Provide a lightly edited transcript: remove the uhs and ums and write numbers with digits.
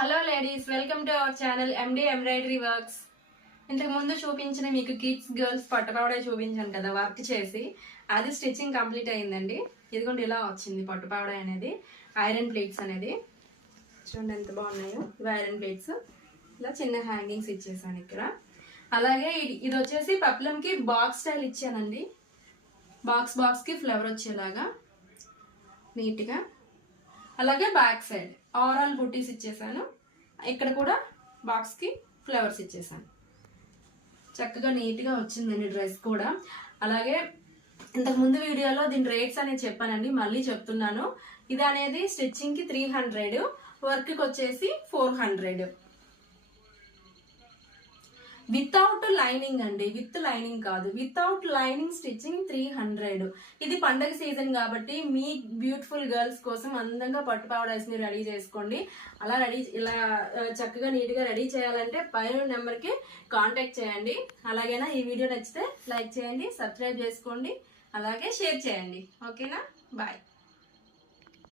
Hello ladies, welcome to our channel MD embroidery works. ఇంతకు ముందు చూపించిన మీకు కిడ్స్ గర్ల్స్ పట్టుపావడే చూపించాను కదా వర్క్ చేసి. అది స్టిచ్చింగ్ కంప్లీట్ అయిందండి. ఇదిగోండి ఇలా వచ్చింది పట్టుపావడ అనేది. ఐరన్ ప్లేట్స్ అనేది చూడండి ఎంత బాగున్నాయో. ఇవి ఐరన్ ప్లేట్స్. ఇలా చిన్న హ్యాంగింగ్స్ ఇచ్చేసాను ఇక్కడ. అలాగే ఇది వచ్చేసి పప్లంకి బాక్స్ స్టైల్ ఇచ్చానండి. బాక్స్కి ఫ్లవర్ వచ్చేలాగా నీట్గా. అలాగే బ్యాక్ సైడ్ ఓవరాల్ బుట్టీస్ ఇచ్చేసాను. ఇక్కడ కూడా బాక్స్కి ఫ్లవర్స్ ఇచ్చేసాను. చక్కగా నీట్గా వచ్చిందండి డ్రెస్ కూడా. అలాగే ఇంతకుముందు వీడియోలో దీని రేట్స్ అనేది చెప్పానండి, మళ్ళీ చెప్తున్నాను. ఇది అనేది స్టిచ్చింగ్కి 300, వర్క్కి వచ్చేసి 400. వితౌట్ లైనింగ్ అండి, విత్ లైనింగ్ కాదు, వితౌట్ లైనింగ్ స్టిచ్చింగ్ 300. ఇది పండగ సీజన్ కాబట్టి మీ బ్యూటిఫుల్ గర్ల్స్ కోసం అందంగా పట్టు పౌడర్స్ ని రెడీ చేసుకోండి. ఇలా చక్కగా నీట్ గా రెడీ చేయాలంటే పైన నెంబర్ కి కాంటాక్ట్ చేయండి. అలాగేనా ఈ వీడియో నచ్చితే లైక్ చేయండి, సబ్స్క్రైబ్ చేసుకోండి, అలాగే షేర్ చేయండి. ఓకేనా, బాయ్.